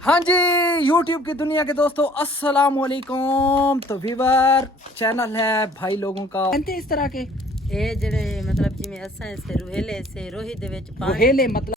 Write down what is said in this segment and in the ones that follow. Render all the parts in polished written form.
हाँ जी, YouTube की दुनिया के दोस्तों अस्सलाम वालेकुम। तो व्यूअर चैनल है भाई लोगों का बनते इस तरह के ਇਹ ਜਿਹੜੇ ਮਤਲਬ ਜਿਵੇਂ ਅਸਾਂ ਇਸੇ ਰੋਹੇਲੇ ਸੇ ਰੋਹੀ ਦੇ ਵਿੱਚ ਪਾਣੀ रोहेले मतलब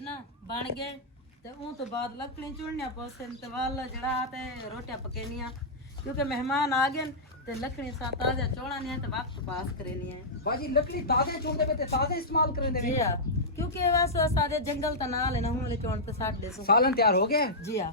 ਨਾ ਬਣ ਗਏ ਤੇ ਉਹ ਤੋਂ ਬਾਅਦ ਲੱਕੜੀਆਂ ਚੁਣਨੀਆਂ ਪੋਸਨ ਤੇ ਵਾਲਾ ਜਿਹੜਾ ਤੇ ਰੋਟੀਆਂ ਪਕਾਉਣੀਆਂ ਕਿਉਂਕਿ ਮਹਿਮਾਨ ਆ ਗਏ ਤੇ ਲੱਕੜੀਆਂ ਸਾਂ ਤਾਜ਼ਾ ਚੋਣਾਂ ਤੇ ਵਕਤ ਪਾਸ ਕਰਨੀਆਂ ਬਾਜੀ ਲੱਕੜੀ ਤਾਜ਼ੇ ਚੁਣਦੇ ਪਏ ਤੇ ਤਾਜ਼ੇ ਇਸਤੇਮਾਲ ਕਰਨੇ ਜੀ ਆ ਕਿਉਂਕਿ ਬਸ ਸਾਡੇ ਜੰਗਲ ਤਾਂ ਨਾਲ ਹੈ ਨਾ ਹੁਣ ਚੋਣ ਤੇ ਸਾਡੇ ਸੋ ਸਾਲਨ ਤਿਆਰ ਹੋ ਗਿਆ ਜੀ ਆ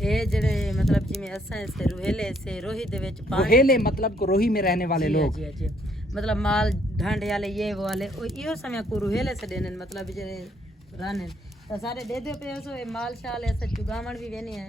ਇਹ ਜਿਹੜੇ ਮਤਲਬ ਜਿਵੇਂ ਅਸਾਂ ਇਸੇ ਰੋਹੇਲੇ ਸੇ ਰੋਹੀ ਦੇ ਵਿੱਚ ਪਾਣੀ रोहेले मतलब को रोही में रहने वाले लोग जी जी मतलब माल ढांडे वाले ये वो वाले इहो समय को रोहेले से देने मतलब ਜਿਹੜੇ रहने तो सारे दे दो पे सो माल शाल ऐसे चुगामण भी वेनी है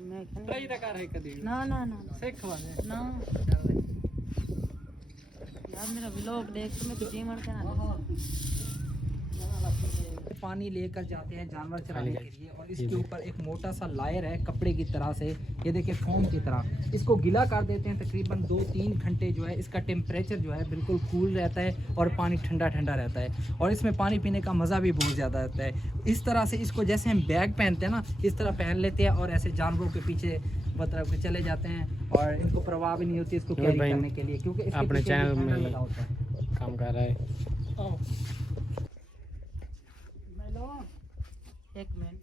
मैं कहने ट्राई ता कर है कदी ना ना ना सिख वाले ना यार मेरा व्लॉग देख के मैं तो जी मर के ना पानी लेकर जाते हैं जानवर चराने के लिए और इसके ऊपर एक मोटा सा लायर है कपड़े की तरह से, ये देखिए फोम की तरह, इसको गीला कर देते हैं। तकरीबन 2-3 घंटे जो है इसका टेम्परेचर जो है बिल्कुल कूल रहता है और पानी ठंडा ठंडा रहता है और इसमें पानी पीने का मज़ा भी बहुत ज़्यादा आता है। इस तरह से इसको जैसे हम बैग पहनते हैं ना, इस तरह पहन लेते हैं और ऐसे जानवरों के पीछे मतलब के चले जाते हैं और इनको परवाह भी नहीं होती इसको कैरी करने के लिए, क्योंकि इसके अपने पीछे चैनल भी में हैंडल लगा होता है। काम कर रहा है। एक मिनट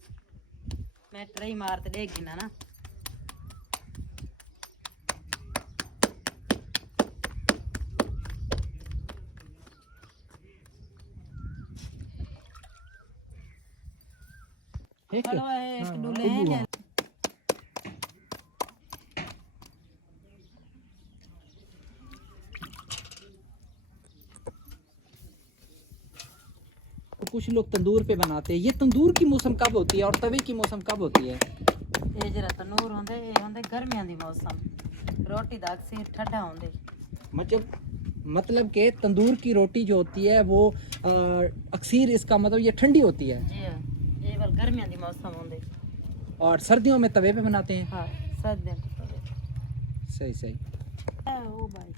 मैं ट्राई मारते देगी ना ठीक है? हलवा है हाँ, डूले उल्लू हैं हैं। कुछ लोग तंदूर पे बनाते हैं। ये तंदूर की मौसम कब होती है और तवे की मौसम कब होती है? ਇਹ ਜਿਹੜਾ ਤਨੂਰ ਹੁੰਦੇ ਇਹ ਹੁੰਦੇ ਗਰਮੀਆਂ ਦੀ ਮੌਸਮ ਰੋਟੀ ਦਾ ਅਕਸਰ ਠੰਡਾ ਹੁੰਦੇ मतलब कि तंदूर की रोटी जो होती है वो अक्सर इसका मतलब ये ठंडी होती है ਜੀ ਇਹ ਵਾਲ ਗਰਮੀਆਂ ਦੀ ਮੌਸਮ ਹੁੰਦੇ और सर्दियों में तवे पे बनाते हैं। ਹਾਂ ਸਰਦੀਆਂ ਚ ਤਵੇ सही सही। ਉਹ ਬਾਈ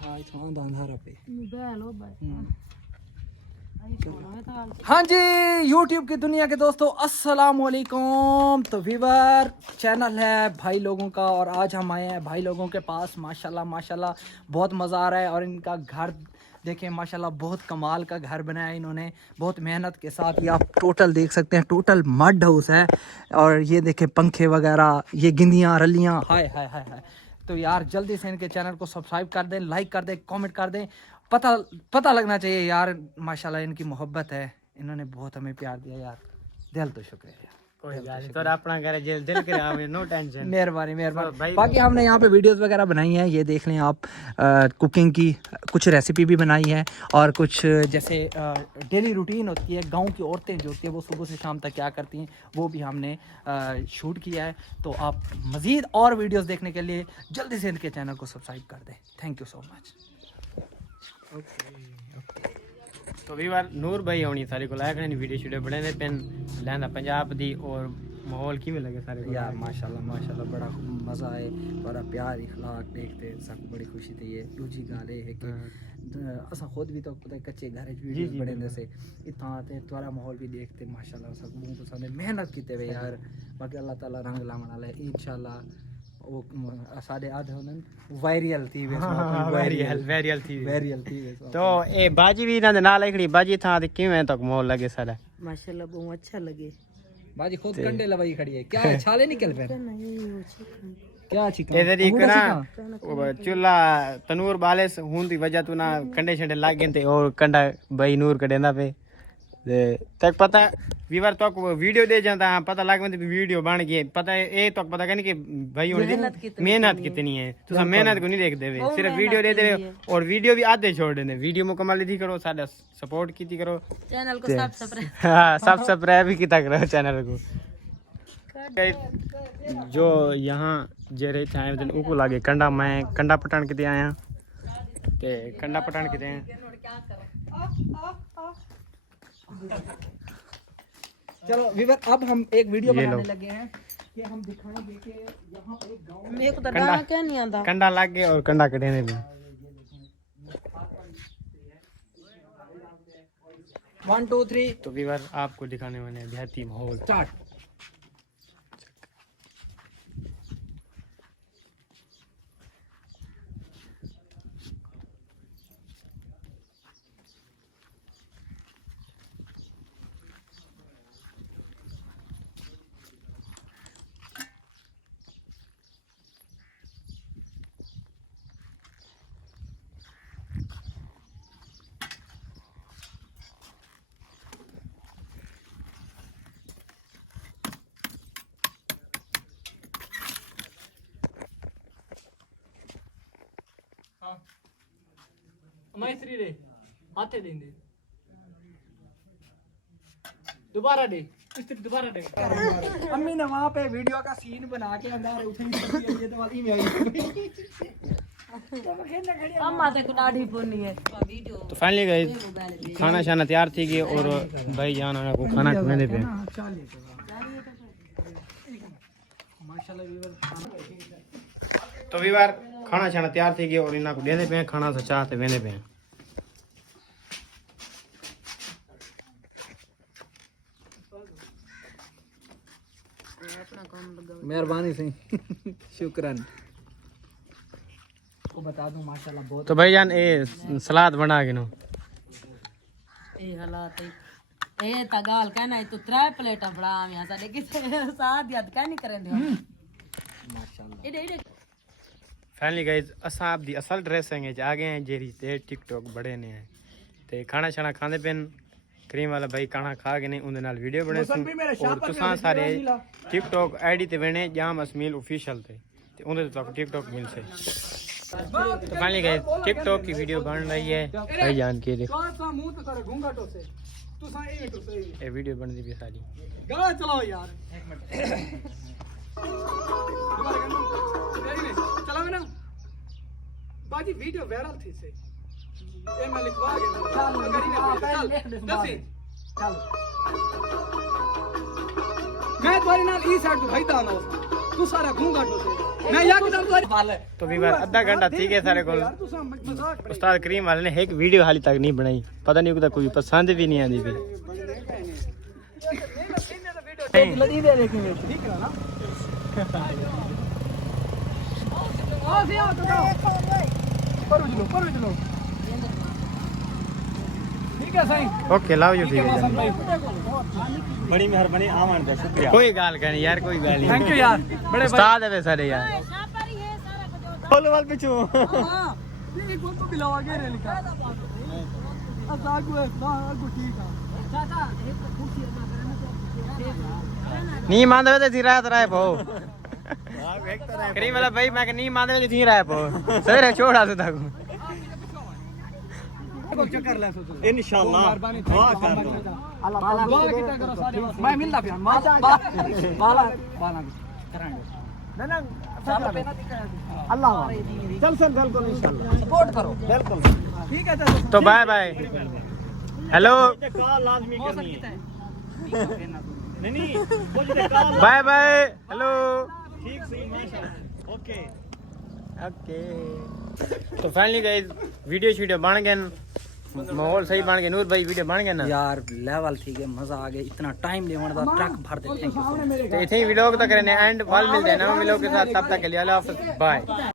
हाँ इतना अंधारा पे। मोबाइल ਉਹ ਬਾਈ ਆਈ ਫੋਨ ਹੈ ਤਾਂ हाँ जी YouTube की दुनिया के दोस्तों अस्सलाम वालेकुम। तो व्यूवर चैनल है भाई लोगों का और आज हम आए हैं भाई लोगों के पास। माशाल्लाह माशाल्लाह बहुत मज़ा आ रहा है और इनका घर देखें माशाल्लाह बहुत कमाल का घर बनाया है इन्होंने बहुत मेहनत के साथ। ये आप टोटल देख सकते हैं, टोटल मड हाउस है और ये देखें पंखे वगैरह, ये गिंदियाँ रलियाँ, हाय हाय हाय हाय। तो यार जल्दी से इनके चैनल को सब्सक्राइब कर दें, लाइक कर दें, कमेंट कर दें। पता लगना चाहिए यार माशाल्लाह इनकी मोहब्बत है, इन्होंने बहुत हमें प्यार दिया यार, दिल तो शुक्रिया यार। कोई बात नहीं, तो अपना घर जेल दिल के आवे, नो टेंशन। मेहरबानी मेहरबानी। भाई बाकी हमने यहाँ पे वीडियोस वगैरह बनाई हैं, ये देख लें आप, कुकिंग की कुछ रेसिपी भी बनाई है और कुछ जैसे डेली रूटीन होती है, गांव की औरतें जो होती है वो सुबह से शाम तक क्या करती हैं वो भी हमने शूट किया है। तो आप मज़ीद और वीडियोस देखने के लिए जल्दी से इनके चैनल को सब्सक्राइब कर दें। Thank you so much. तो भी बार नूर भाई होनी सारे को लायक नहीं वीडियो शूडियो बने पेन लैंदा पंजाब दी और माहौल किवें लगे सारे को यार माशाल्लाह माशाल्लाह बड़ा मज़ा आए, बड़ा प्यार इखलाक देखते सबको बड़ी खुशी थी। ये दूजी गल है कि असा खुद भी तो पता कच्चे घर वीडियो बने दे से इतना ते थोड़ा माहौल भी देखते माशाल्लाह सब बहुत पसंद है, मेहनत कीते हुए यार। बाकी अल्लाह ताला रंग लावण वाला है इंशाल्लाह। वो साडे आधे होनन वायरल थी वे वेरियल थी वायरल थी वे। तो ए बाजी भी ना दे नाल एकड़ी बाजी था ते किवें तक माहौल लगे सारा माशाल्लाह बहुत अच्छा लगे बाजी खुद कंडे लवाई खड़ी है क्या छाले निकल पे क्या चिकन इधर एक ना वो चूल्हा तनूर बाले हुन दी वजह तू ना कंडे छंडे लाग गए थे और कंडा भाई नूर कडेंदा पे तक पता वीवर तो वीडियो दे जाता है पता लग में वीडियो बन गई पता है ये तो पता कहने कि भाई मेहनत कितनी है तो सब मेहनत को नहीं देख दे सिर्फ वीडियो दे दे और वीडियो भी आधे छोड़ देने वीडियो मुकम्मल थी करो साडा सपोर्ट की करो चैनल को सब्सक्राइब हाँ सब्सक्राइब भी किया करो चैनल को। जो यहाँ जे रहे थे ऊपर लागे कंडा मैं कंडा पटान किते आया ते कंडा पटान किते हैं। चलो विवर अब हम एक वीडियो बनाने लगे हैं कि हम दिखाएंगे कि यहाँ पे एक गांव में मेरे को तो गाना क्या नहीं आता कंडा लाग गए और कंडा कटेने भी 1 2 3 तो वीवर आपको दिखाने वाले हैं देहाती माहौल। स्टार्ट। मैत्री रे हाथे देंगे दोबारा दे अम्मी ने वहाँ पे वीडियो का सीन बना के अंदर उठी ये तो वाली में आई अम्मा ते कुनाडी पोनी है वीडियो तो फाइनली गाइस खाना शाना तैयार थी गई और भाई जान को खाना खिलाने पे तो वीवर खाना शाना तैयार थी गई और इन्हें को देने पे खाना से चाहते वेने पे मेहरबानी से शुक्रान को बता दूं माशाल्लाह बहुत तो भाई जान ए सलाद बना के नो ए हालात ए तगाल कहना तू 3 प्लेटा बड़ा यहां साडे किसे साथ याद का नहीं करन दे माशाल्लाह एडे फाइनली गाइस असा आप दी असल ड्रेस है आ गए हैं जेरी ते टिकटॉक बड़े ने ते खाना शाना खांदे पेन क्रीम वाला भाई खाना खा के नहीं उनदे नाल वीडियो बने सी और तुसा सारे टिकटॉक आईडी ते वेने जाम असमील ऑफिशियल ते उनदे तो टिकटॉक मिल से तो फाइनली गाइस टिकटॉक की वीडियो बन रही है भाई जान के देखो मुंह तो करे घूंघटो से तू सा ए तो सही ये वीडियो बन दी भी सारी गाना चलाओ यार एक मिनट चलाओ ना बाजी वीडियो वायरल थी से ए मैं लिखवा के चल दसी चल मैं तुम्हारे नाल ई साइड तो भाई ता ना तू सारा घूंघटो से मैं या किधर तुम्हारी तो भी बार आधा घंटा ठीक है सारे को यार तू सा मजाक उस्ताद करीम वाले ने एक वीडियो हाली तक नहीं बनाई पता नहीं उनका कोई पसंद भी नहीं आती भी लगी दे लेकिन ठीक है ना आ से आओ तो पर चलो ठीक है सही ओके लाओ यू ठीक है बड़ी मेहरबानी आमान दे शुक्रिया कोई गाल करनी यार कोई गाल नहीं थैंक यू यार बड़े उस्ताद है वे सारे यार छापारी है सारा कुछ फॉलो वाल पिछु हां ये को तो बिलावा के रे लिखा असागु ठीक है चाचा एक कुर्सी ना करे ना नहीं मानते तो धीरा रहा भाऊ करीम वाला भाई मैं नहीं मानते तो धीरा है भाऊ सही रे छोड़ा तो तक चक्कर ले सोचो इंशाल्लाह दुआ कर लो दुआ कितना करो सारे मैं मिलदा पिया बाला करांगे ना साला पे ना अल्लाह चल बिल्कुल इंशाल्लाह सपोर्ट करो बिल्कुल ठीक है तो बाय बाय हेलो कॉल लाजमी करनी है नहीं मुझे कॉल बाय बाय हेलो ठीक सही माशाल्लाह ओके ओके तो फाइनली गाइस वीडियो बन गए माहौल सही बन गया नूर भाई वीडियो बन गया ना यार लेवल ठीक है मजा आ गया इतना टाइम लेवन दा ट्रक भर दे थैंक यू तो इथे ही व्लॉग तक करने एंड फल मिलते हैं नए व्लॉग के साथ तब तक के लिए अल्लाह हाफिज़ बाय